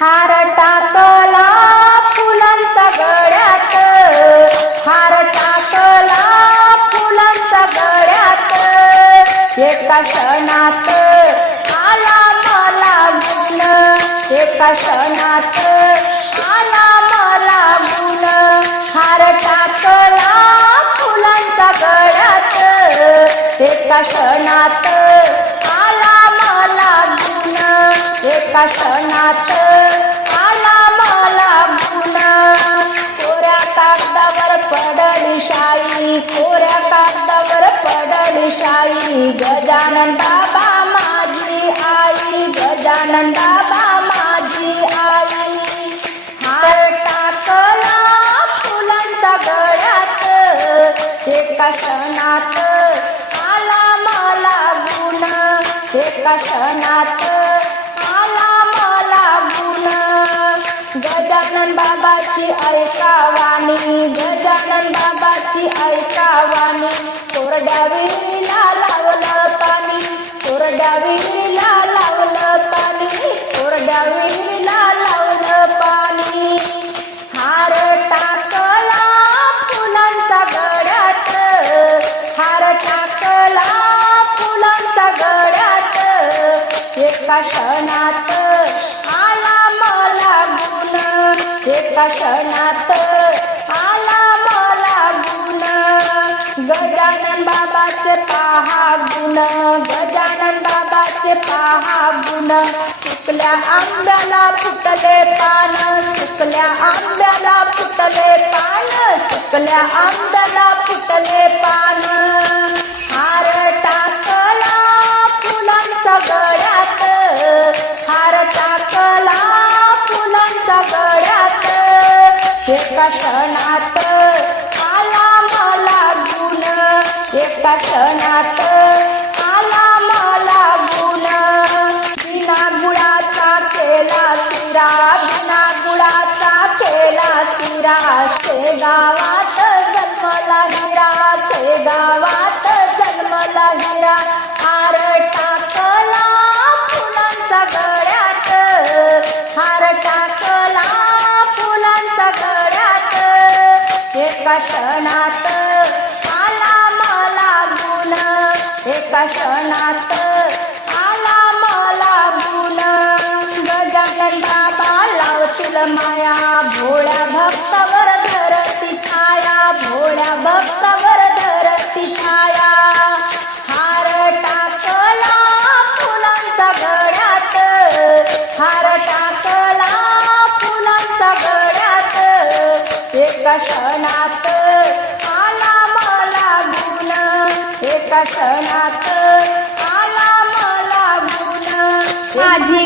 हार टाकला फुलांचा गळ्यात हार टाकला फुलांचा गळ्यात एका क्षणात आला मला गुण एका क्षणात आला मला गुण हार टाकला फुलांचा गळ्यात एका क्षणात बाबाची ऐका वाणी गजानन बाबाची ऐका वाणी कोरड्या विहिरीला लावलं पाणी. कोरड्या विहिरीला पहा गुण गजानन बाबाचे पहा गुण. सुकल्या आंब्याला फुटले पान सुकल्या आंब्याला फुटले पान सुकल्या आंब्याला फुटले पान. हार टाकला फुलांचा गळ्यात हार टाकला फुलांचा गळ्यात. हे कसणा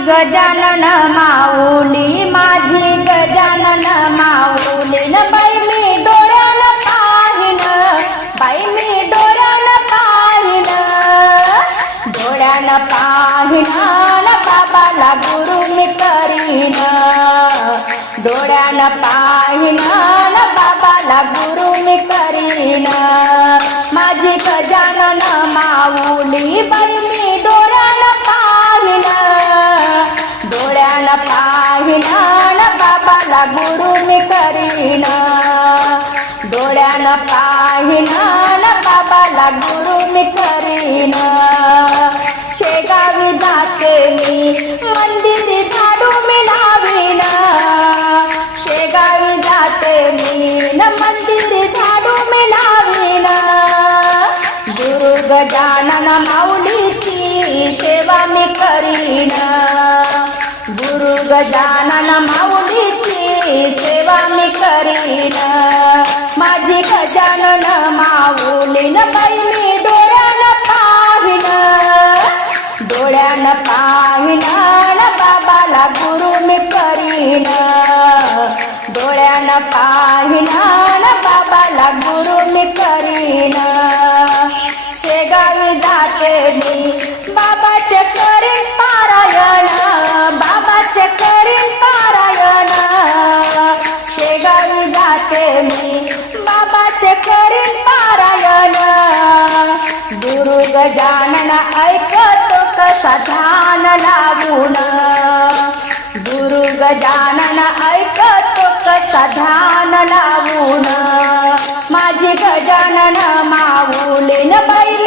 गजानन माऊली माझी गजानन माऊली न बाई मी डोळ्यानं पाहिन बाई मी डोळ्यानं पाहिन. डोळ्यानं पाहिन बाबाला गुरु मी करीन. डोळ्यानं पाहिन बाबाला गुरु मी करीन. माझी गजानन माऊली बाई मी बाबाला गुरु मी करीन. डोळ्यानं पाहिना ना बाबाला गुरु मी करीन. शेगावी जाते मी मंदिरी झाडू मी लावीना. शेगावी जाते मी न मंदिरी झाडू मी लावीना. गुरु गजानन माऊलीची सेवा मी करीना. गुरु गजानन माऊली करीन माझी गजानन माऊलीन बाई गुरु गजानन ऐकतो कसा ध्यान लागून. गुरु गजानन ऐकतो कसा ध्यान लावून माझी गजानन माऊलीन बाई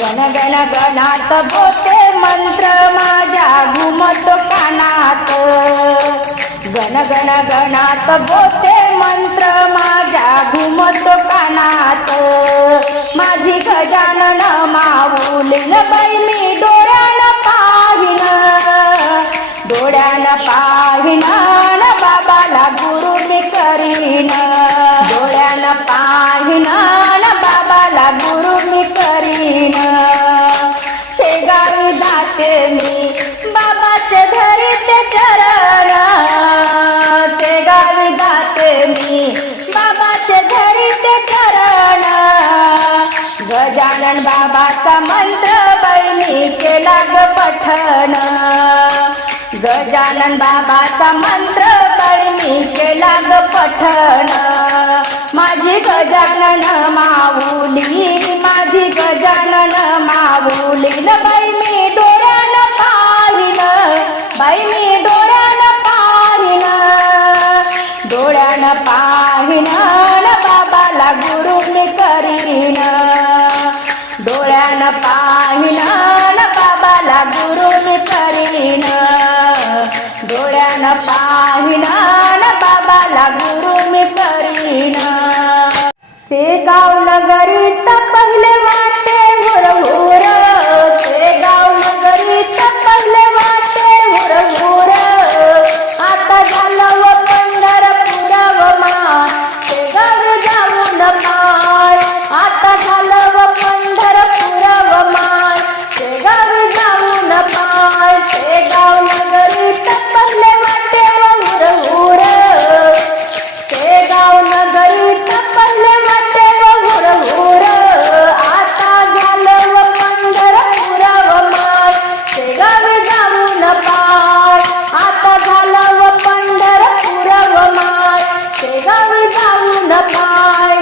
गण गणात बोते मंत्र माझ्या घुमत कानात. गण गणात बोते मंत्र माझ्या घुमत कानात. माझी गजानन माऊलीन बाई मी डोळ्यान पाहिन. डोळ्यान पाहिन बाबाला गुरु मी करीन. डोळ्यान पाहिना गजाचा मंत्र बैनी केला ग पठण. गजानन बाबाचा मंत्र बैनी केला ग पठण. माझी गजानन माऊली माझी गजानन गाव नगरी Narigaw na pai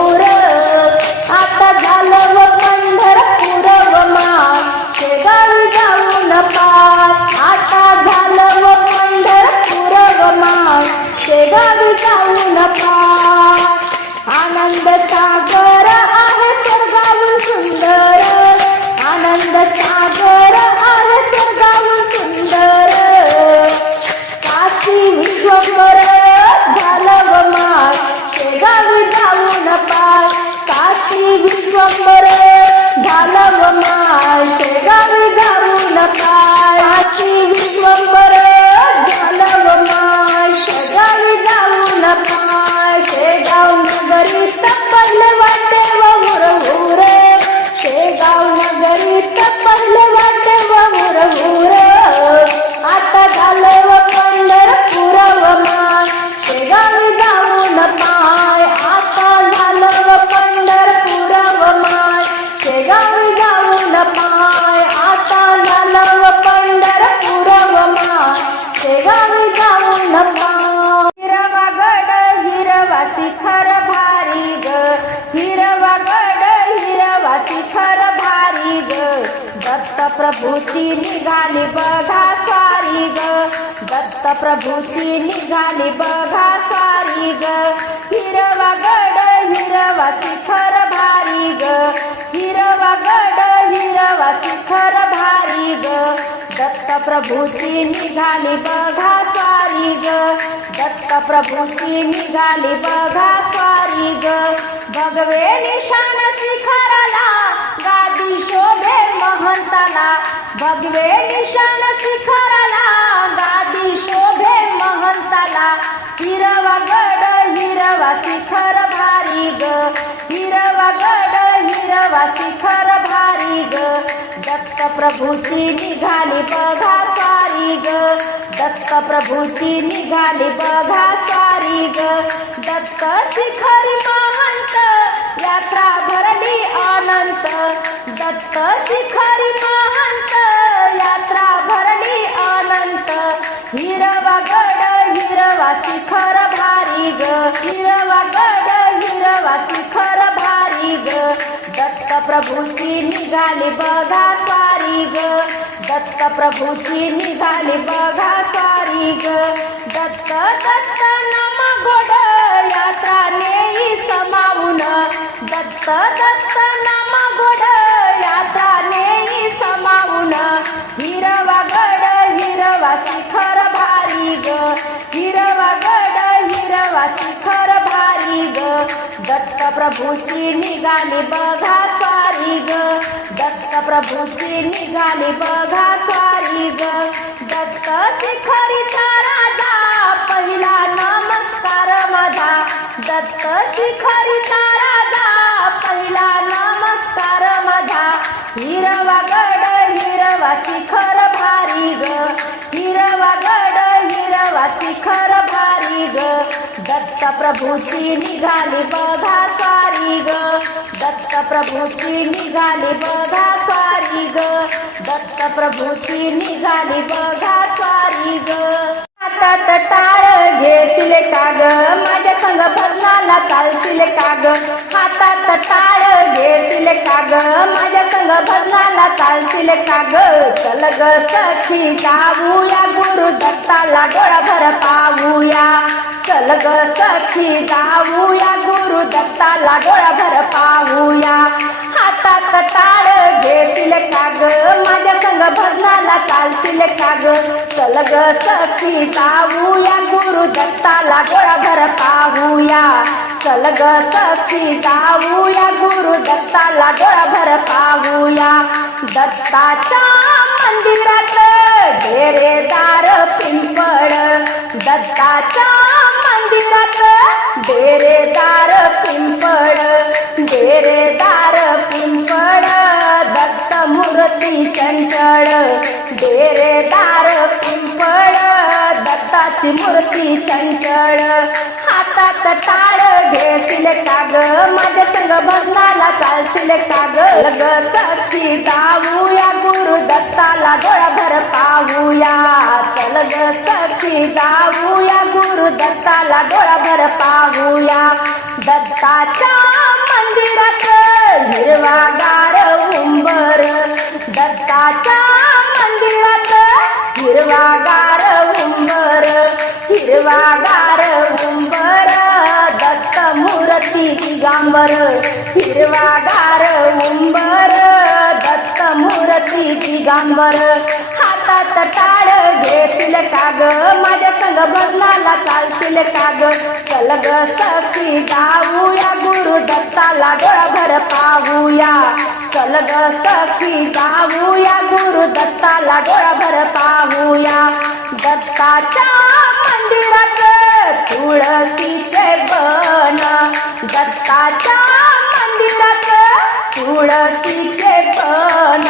जाऊ नका आनंद सागर आहे स्वर्गाहून सुंदर. आनंद सागर प्रभूची निघाली बघा स्वारी ग. दत्त प्रभूची निघाली बघा स्वारी ग. हिरवा गड हिरवा शिखर भारी ग. हिरवा गड हिरवा शिखर भारी ग. दत्त प्रभूची निघाली बघा स्वारी ग. दत्त प्रभूची निघाली बघा स्वारी ग. भगवे निशाण शिखराला. शोभे भगवे निशाण शिखराला गादी शोभे महंताला. हिरवा गड हिरवा शिखर भारी ग. हिरवा गड हिरवा शिखर भारी ग. दत्त प्रभूची निघाली बघा सारी ग. दत्त प्रभूची निघाली बघा सारी ग. दत्त शिखर महंत यात्रा भरली अनंत दत्त शिखरी महंत यात्रा भरली अनंत. हिरवा गड हिरवा शिखर भारी ग. हिरवा गड हिरवा शिखर भारी ग. दत्त प्रभूची निघाली बघा स्वारी ग. दत्त प्रभूची निघाली बघा स्वारी ग. दत्त दत्त नम घोड यात्रा नेई समावून दत्त दत्त ना दत्त प्रभूची निघाली बघा स्वारी ग. दत्त प्रभूची निघाली बघा स्वारी ग. दत्त शिखरी राजा पहिला नमस्कार माझा दत्त शिखरी राजा पहिला नमस्कार माझा हिरवा गड हिरवा शिखर भारी ग. दत्त प्रभूची निघाली बघा स्वारी ग. दत्त प्रभूची निघाली बघा स्वारी ग. दत्त प्रभूची निघाली बघा स्वारी ग. हातात टाळ घेशील का ग? माझ्या संग भजनाला चालशील का ग? हातात टाळ घेशील का ग? माझ्या संग भजनाला चालशील का ग? चल ग सखी जाऊया गुरु दत्ताला डोळाभर पाहूया. चल ग सखी जाऊया गुरु दत्ताला डोळाभर पाहूया. हातात टाळ घेतील का ग माझ्या संग भजनाला चालशील का ग चल ग सखी जाऊया गुरु दत्ताला डोळाभर पाहूया. चल ग सखी जाऊया गुरु दत्ताला डोळाभर पाहूया. दत्ताच्या मंदिरात डेरेदार पिंपळ. दत्ताच्या मंदिरात डेरेदार पिंपळ. डेरेदार पिंपळ. दत्त मूर्ती चंचळ. डेरेदार पिंपळ. दत्ताची मूर्ती चंचळ. हातात टाळ येशील का ग माझ्या संग भजनाला चालशील का ग लग सखी जाऊया गुरु दत्ताला डोळाभर पाहूया. चल ग सखी जाऊया गुरु दत्ताला डोळाभर पाहूया. दत्ताच्या मंदिरात हिरवागार दिगांबर हिरवागार उंबर दत्त मूर्ती दिगांबर. हातात टाळ घेशील काग माझ्या संग भजनाला चालशील काग. चल ग सखी जाऊया गुरु दत्ताला डोळाभर पाहूया. चल ग सखी जाऊया गुरु दत्ताला डोळाभर पाहूया. दत्ताच्या मंदिरात तुळशीचे बन दत्ताच्या मंदिरात तुळशीचे बन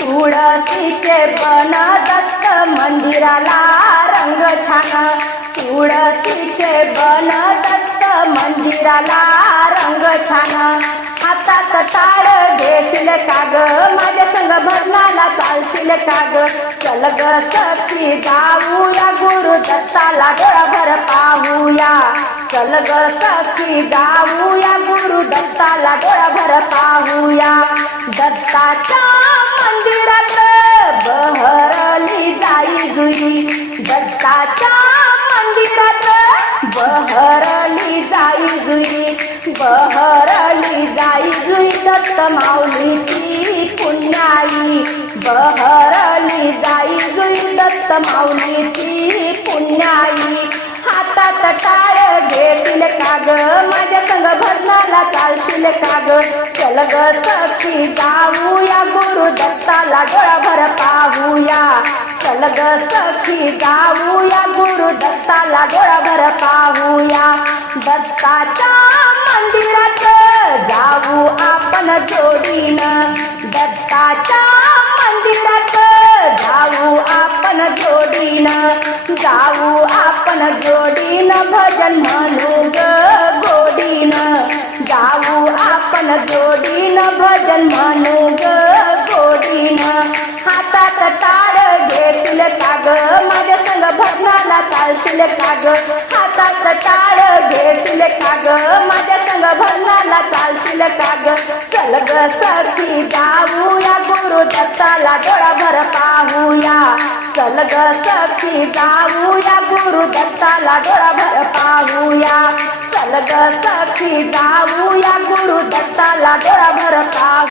तुळशीचे बन दत्त मंदिराला रंग छान. तुळशीचे बन दत्त मंदिराला रंग छान. हातात टाळ घेशील काग माझ्या संग भरणाला चालशील काग चल ग सखी जाऊया गुरु दत्ताला डोळाभर पाहूया चल ग सखी जाऊया. गुरु दत्ताला डोळाभर पाहूया. दत्ताच्या मंदिरात बहरली जाई गुरी दत्ताच्या मंदिरात बहरली जाई गुरी बहरली जाई गुरी दत्त माऊलीची पुण्याई. बहरली जाई गुरी दत्त माऊलीची पुण्याई. हातात टाळ घेतील काग माझ्या संग भरणाला चालशील काग चल ग सखी जाऊया गुरु दत्ताला डोळाभर पाहूया. चल ग सखी जाऊया गुरु दत्ताला डोळाभर पाहूया. दत्ताच्या मंदिरात जाऊ आपण जोडीन. दत्ताच्या मंदिरात जाऊ आपण जोडीन जाऊ आपण जोडीन भजन म्हणू ग गोडीन. जाऊ आपण जोडीन भजन म्हणू ग माझ्या संग भजनाला चालशील काग. हातात टाळ घेतील काग. माझ्या संग भजनाला चालशील काग. चल ग सखी जाऊया गुरु दत्ताला डोळाभर पाहूया. चल ग सखी जाऊया गुरु दत्ताला डोळाभर पाहूया. चल ग सखी जाऊया गुरु दत्ताला डोळाभर पाहू